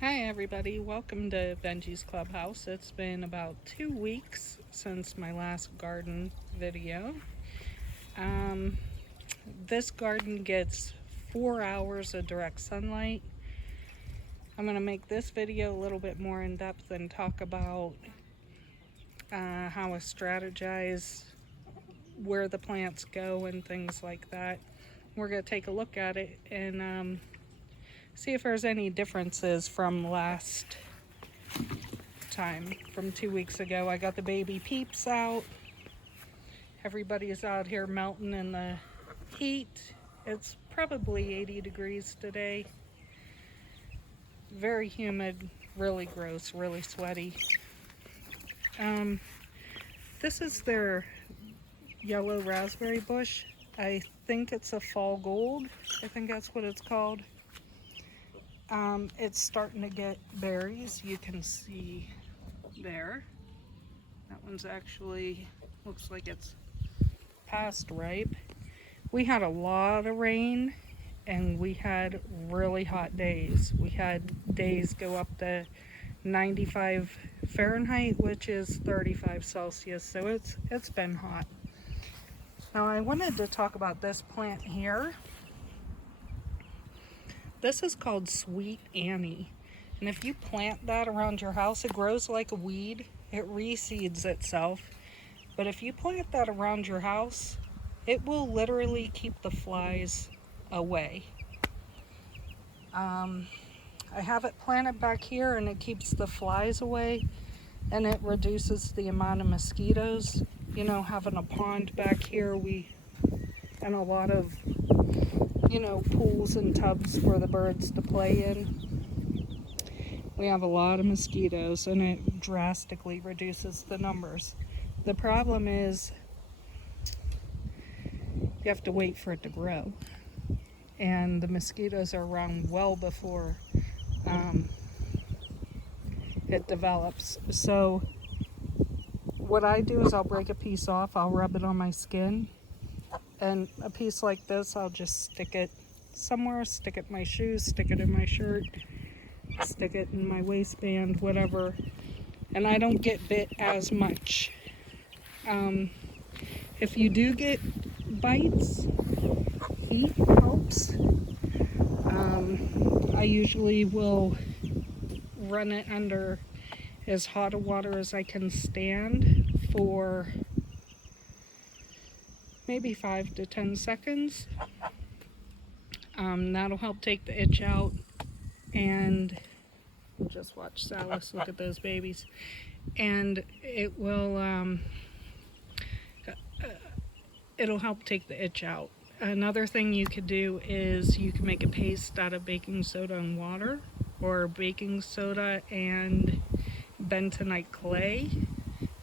Hi everybody, welcome to Benji's Clubhouse. It's been about 2 weeks since my last garden video. This garden gets 4 hours of direct sunlight. I'm going to make this video a little bit more in depth and talk about how I strategize, where the plants go and things like that. We're going to take a look at it and see if there's any differences from last time, from 2 weeks ago. I got the baby peeps out. Everybody's out here melting in the heat. It's probably 80 degrees today. Very humid, really gross, really sweaty. This is their yellow raspberry bush. I think it's a fall gold. I think that's what it's called. It's starting to get berries. You can see there. That one's actually looks like it's past ripe. We had a lot of rain and we had really hot days. We had days go up to 95 Fahrenheit, which is 35 Celsius, so it's been hot. Now I wanted to talk about this plant here. This is called Sweet Annie, and if you plant that around your house, it grows like a weed. It reseeds itself, but if you plant that around your house, it will literally keep the flies away. I have it planted back here and it keeps the flies away, and it reduces the amount of mosquitoes. You know, having a pond back here, and a lot of pools and tubs for the birds to play in. We have a lot of mosquitoes and it drastically reduces the numbers. The problem is you have to wait for it to grow, and the mosquitoes are around well before it develops. So what I do is I'll break a piece off, I'll rub it on my skin, and a piece like this, I'll just stick it somewhere, stick it in my shoes, stick it in my shirt, stick it in my waistband, whatever, and I don't get bit as much. If you do get bites, heat helps. I usually will run it under as hot of water as I can stand for maybe 5 to 10 seconds. That'll help take the itch out, and just watch Salas look at those babies, and it will it'll help take the itch out. Another thing you could do is you can make a paste out of baking soda and water, or baking soda and bentonite clay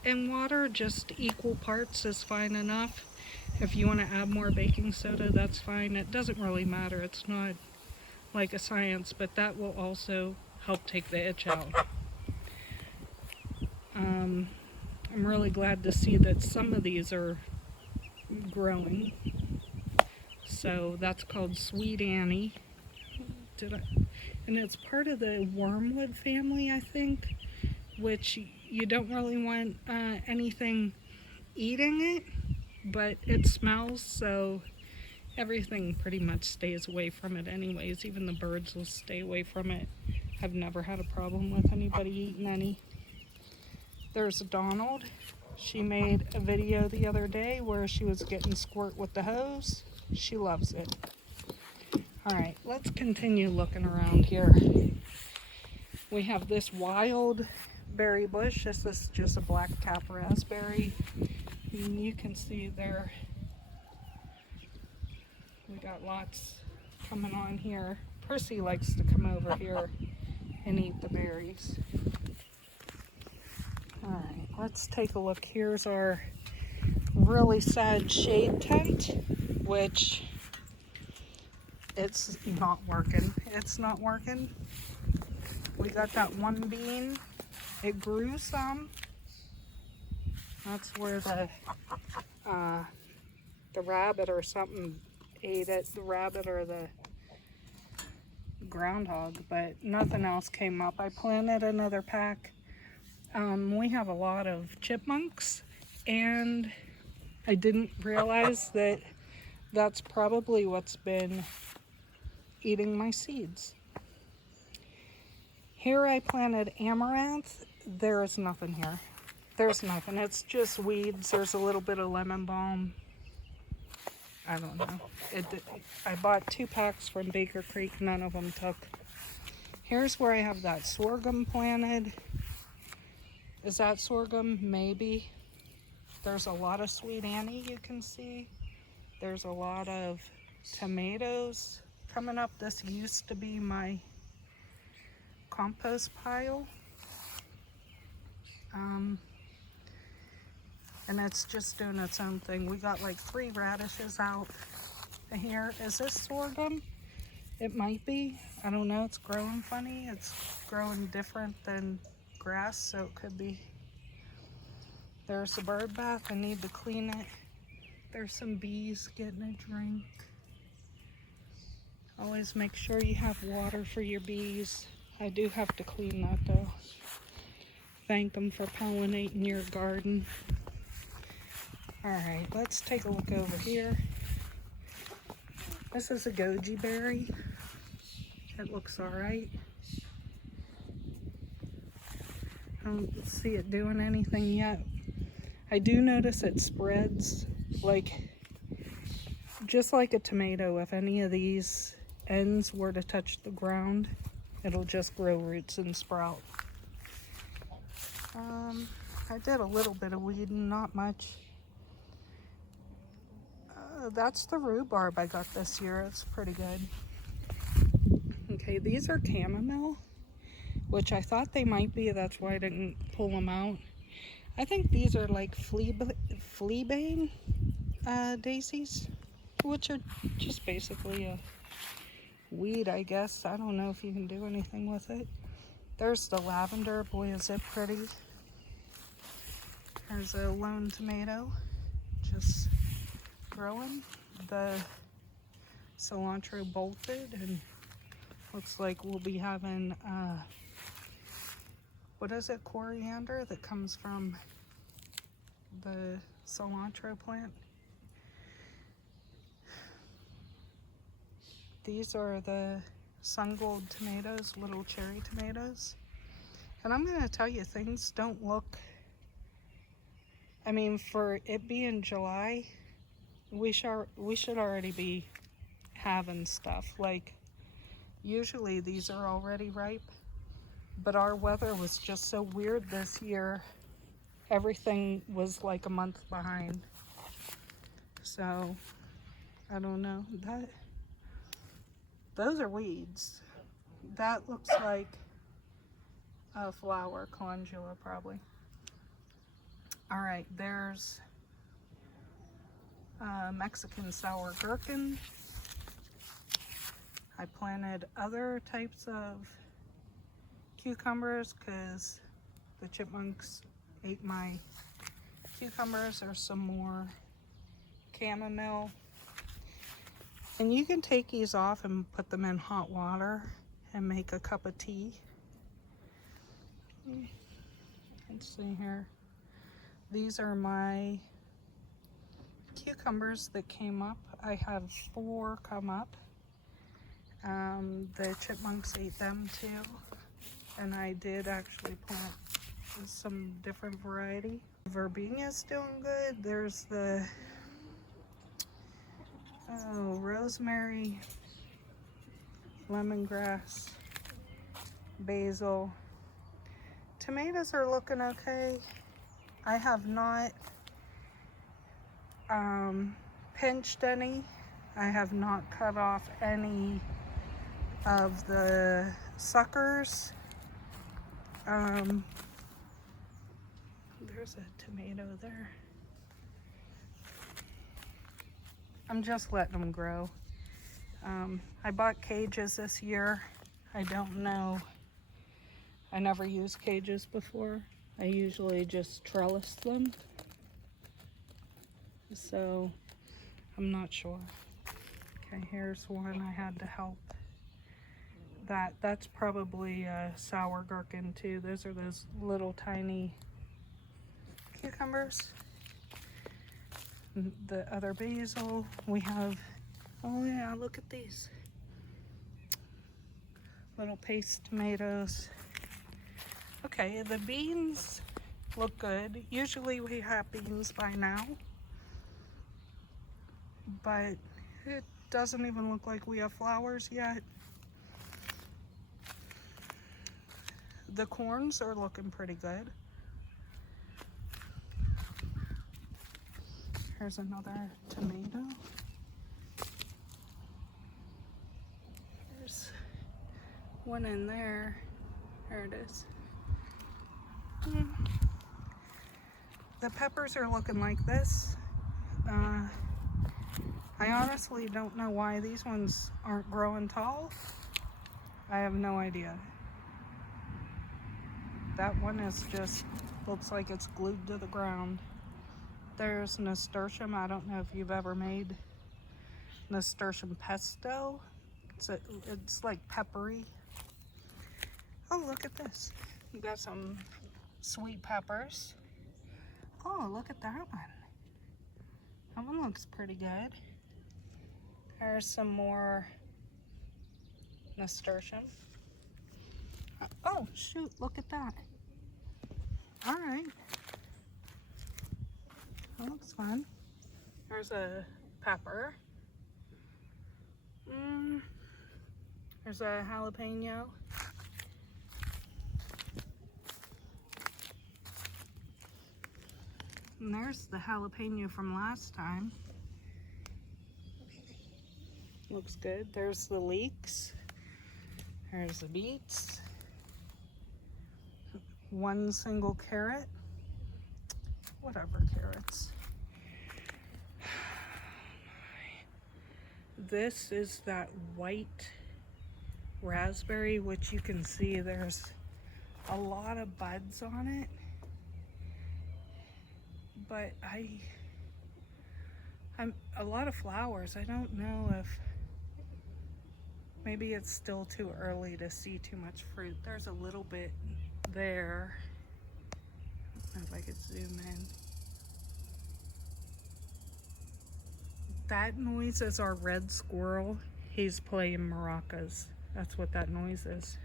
and water. Just equal parts is fine enough. If you want to add more baking soda, that's fine. It doesn't really matter. It's not like a science, but that will also help take the itch out. I'm really glad to see that some of these are growing. So that's called Sweet Annie. And it's part of the wormwood family, I think, which you don't really want anything eating it, but it smells, so everything pretty much stays away from it anyways. Even the birds will stay away from it. I've never had a problem with anybody eating any. There's Donald. She made a video the other day where she was getting squirt with the hose. She loves it. Alright, let's continue looking around here. We have this wild berry bush. This is just a black cap raspberry. And you can see there, we got lots coming on here. Percy likes to come over here and eat the berries. Alright, let's take a look. Here's our really sad shade tent, which it's not working. It's not working. We got that one bean. It grew some. That's where the rabbit or something ate it. The rabbit or the groundhog, but nothing else came up. I planted another pack. We have a lot of chipmunks, and I didn't realize that that's probably what's been eating my seeds. Here I planted amaranth. There is nothing here. There's nothing. It's just weeds. There's a little bit of lemon balm. I don't know. I bought 2 packs from Baker Creek. None of them took. Here's where I have that sorghum planted. Is that sorghum? Maybe. There's a lot of sweet Annie you can see. There's a lot of tomatoes coming up. This used to be my compost pile. And it's just doing its own thing. We got like 3 radishes out here. Is this sorghum? It might be. I don't know. It's growing funny. It's growing different than grass, so it could be. There's a bird bath. I need to clean it. There's some bees getting a drink. Always make sure you have water for your bees. I do have to clean that though. Thank them for pollinating your garden. Alright, let's take a look over here. This is a goji berry. It looks alright. I don't see it doing anything yet. I do notice it spreads just like a tomato. If any of these ends were to touch the ground, it'll just grow roots and sprout. I did a little bit of weeding, not much. That's the rhubarb I got this year. It's pretty good. Okay, these are chamomile, which I thought they might be. That's why I didn't pull them out. I think these are like fleabane daisies, which are just basically a weed, I guess. I don't know if you can do anything with it. There's the lavender. Boy, is it pretty. There's a lone tomato just growing. The cilantro bolted, and looks like we'll be having what is it, coriander that comes from the cilantro plant. These are the sun gold tomatoes, little cherry tomatoes. And I'm going to tell you, things don't look, I mean, for it being July, we should already be having stuff. Like, usually these are already ripe, but our weather was just so weird this year. Everything was like a month behind. So, I don't know. Those are weeds. That looks like a flower, calendula probably. All right, there's Mexican sour gherkin. I planted other types of cucumbers because the chipmunks ate my cucumbers. There's some more chamomile. And you can take these off and put them in hot water and make a cup of tea. Let's see here. These are my cucumbers that came up. I have 4 come up. The chipmunks ate them too. And I did actually plant some different variety. Verbenia's doing good. There's the rosemary, lemongrass, basil. Tomatoes are looking okay. I have not pinched any. I have not cut off any of the suckers. There's a tomato there. I'm just letting them grow. I bought cages this year. I don't know. I never used cages before. I usually just trellis them. So I'm not sure. Okay, here's one I had to help That's probably sour gherkin too. Those are those little tiny cucumbers. The other basil. We have, oh yeah, look at these little paste tomatoes. Okay, the beans look good. Usually we have beans by now, but it doesn't even look like we have flowers yet. The corns are looking pretty good. Here's another tomato. There's one in there. There it is. The peppers are looking like this. I honestly don't know why these ones aren't growing tall. I have no idea. That one is just, looks like it's glued to the ground. There's nasturtium. I don't know if you've ever made nasturtium pesto. It's like peppery. Oh, look at this. You got some sweet peppers. Oh, look at that one. That one looks pretty good. There's some more nasturtium. Oh, shoot, look at that. All right. That looks fun. There's a pepper. There's a jalapeno. And there's the jalapeno from last time. Looks good. There's the leeks. There's the beets. One single carrot. Whatever carrots. This is that white raspberry, which you can see there's a lot of buds on it. But I'm a lot of flowers. I don't know if maybe it's still too early to see too much fruit. There's a little bit there. I don't know if I could zoom in. That noise is our red squirrel. He's playing maracas. That's what that noise is.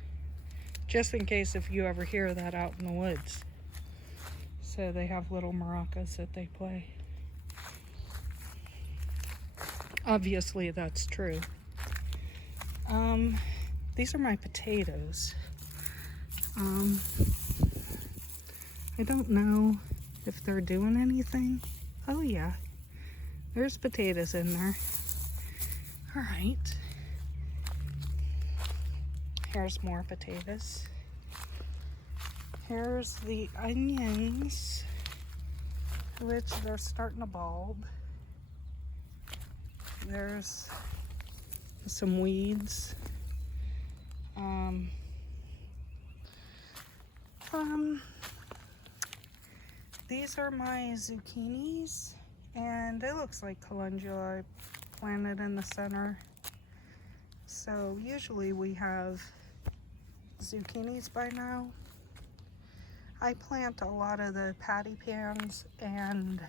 Just in case if you ever hear that out in the woods. So they have little maracas that they play. Obviously that's true. These are my potatoes. I don't know if they're doing anything. Oh yeah, there's potatoes in there. All right. Here's more potatoes. Here's the onions, which they're starting to bulb. There's some weeds. These are my zucchinis, and it looks like calendula I planted in the center. So usually we have zucchinis by now. I plant a lot of the patty pans and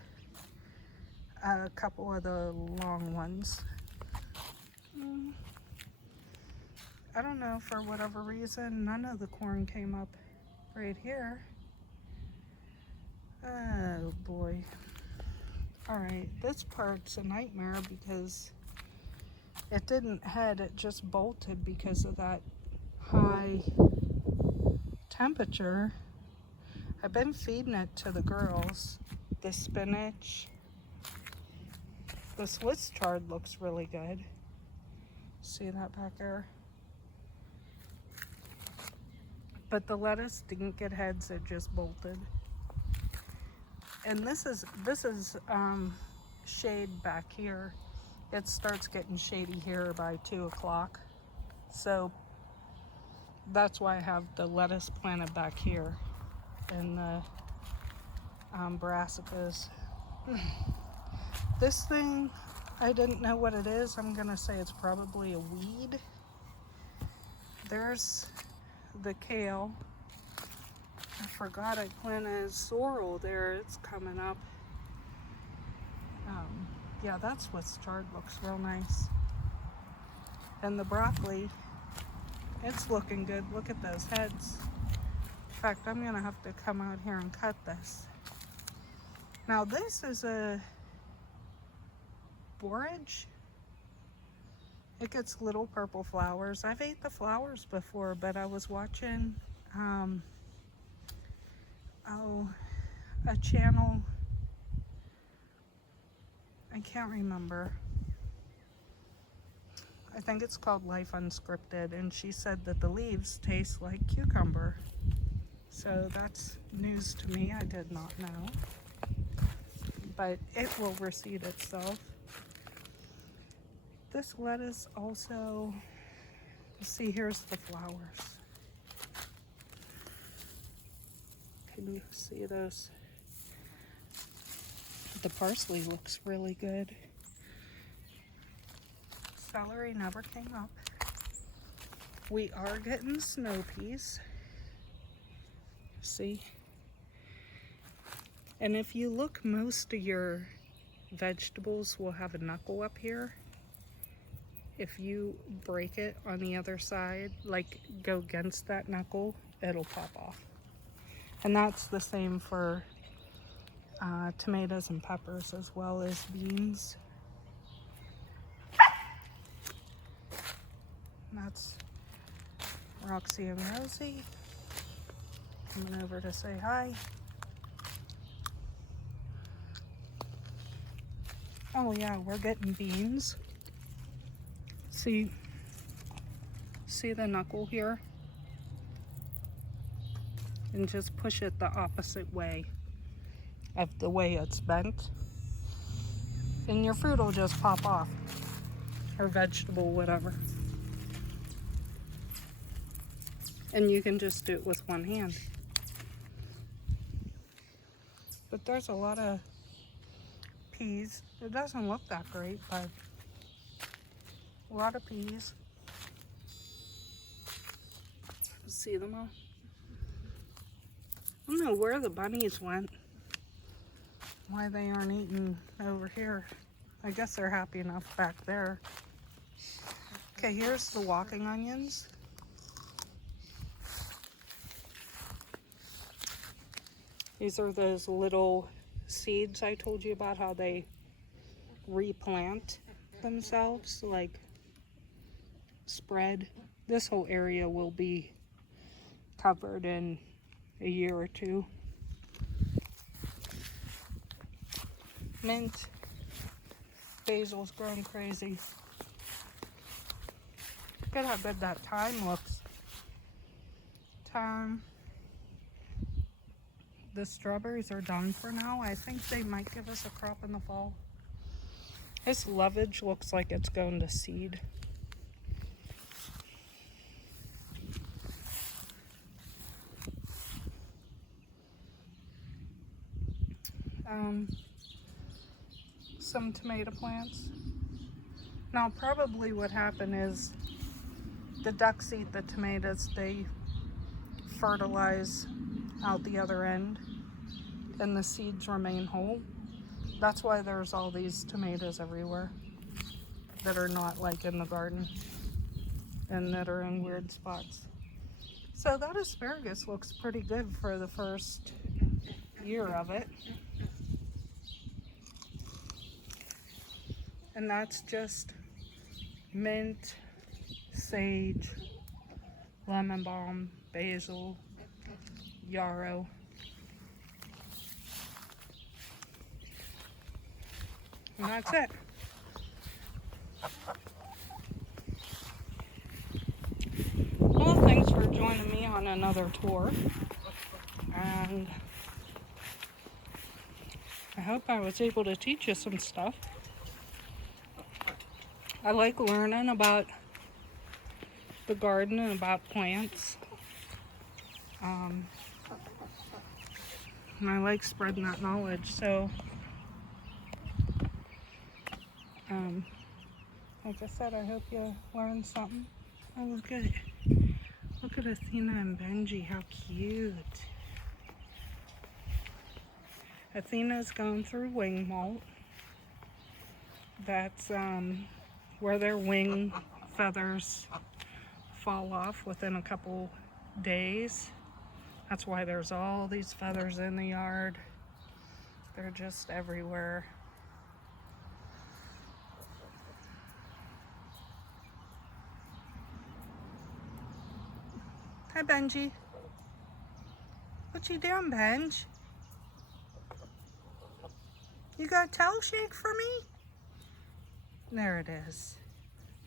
a couple of the long ones. I don't know, for whatever reason, none of the corn came up right here. Oh boy. Alright, this part's a nightmare because it didn't head, it just bolted because of that high temperature. I've been feeding it to the girls. The spinach. The Swiss chard looks really good. See that back there? But the lettuce didn't get heads, it just bolted. And this is shade back here. It starts getting shady here by 2 o'clock. So that's why I have the lettuce planted back here. And the brassicas. This thing, I didn't know what it is. I'm gonna say it's probably a weed. there's the kale. I forgot I planted sorrel there. It's coming up. Yeah, that's what's charred. Looks real nice. And the broccoli, it's looking good. Look at those heads. In fact, I'm gonna have to come out here and cut this. Now this is a borage. It gets little purple flowers. I've ate the flowers before, but I was watching a channel. I can't remember. I think it's called Life Unscripted, and she said that the leaves taste like cucumber. So that's news to me. I did not know. But it will reseed itself. This lettuce also, see, here's the flowers. Can you see those? The parsley looks really good. Celery never came up. We are getting snow peas. See? And if you look, most of your vegetables will have a knuckle up here. If you break it on the other side, like go against that knuckle, it'll pop off. And that's the same for tomatoes and peppers, as well as beans. And that's Roxy and Rosie coming over to say hi. Oh yeah, we're getting beans. See the knuckle here? And just push it the opposite way of the way it's bent. And your fruit will just pop off. Or vegetable, whatever. And you can just do it with one hand. But there's a lot of peas. It doesn't look that great, but a lot of peas. See them all? I don't know where the bunnies went. Why they aren't eating over here. I guess they're happy enough back there. Okay, here's the walking onions. These are those little seeds I told you about, how they replant themselves, like spread. This whole area will be covered in a year or two. Mint. Basil's growing crazy. Look at how good that thyme looks. Thyme. The strawberries are done for now. I think they might give us a crop in the fall. This lovage looks like it's going to seed. Some tomato plants. Now probably what happened is the ducks eat the tomatoes, they fertilize out the other end and the seeds remain whole. That's why there's all these tomatoes everywhere that are not like in the garden and that are in weird spots. So that asparagus looks pretty good for the first year of it. And that's just mint, sage, lemon balm, basil, yarrow. And that's it. Well, thanks for joining me on another tour. And I hope I was able to teach you some stuff. I like learning about the garden and about plants. And I like spreading that knowledge. So, like I said, I hope you learned something. Oh, look at it. at Athena and Benji, how cute. Athena's going through wing molt. That's where their wing feathers fall off within a couple days. That's why there's all these feathers in the yard. They're just everywhere. Hi, Benji. What you doing, Benj? You got a toe shake for me? There it is.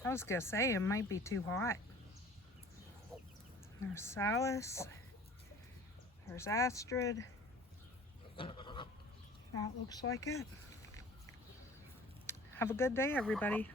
I was gonna say it might be too hot. There's Salis. There's Astrid. That looks like it. Have a good day, everybody.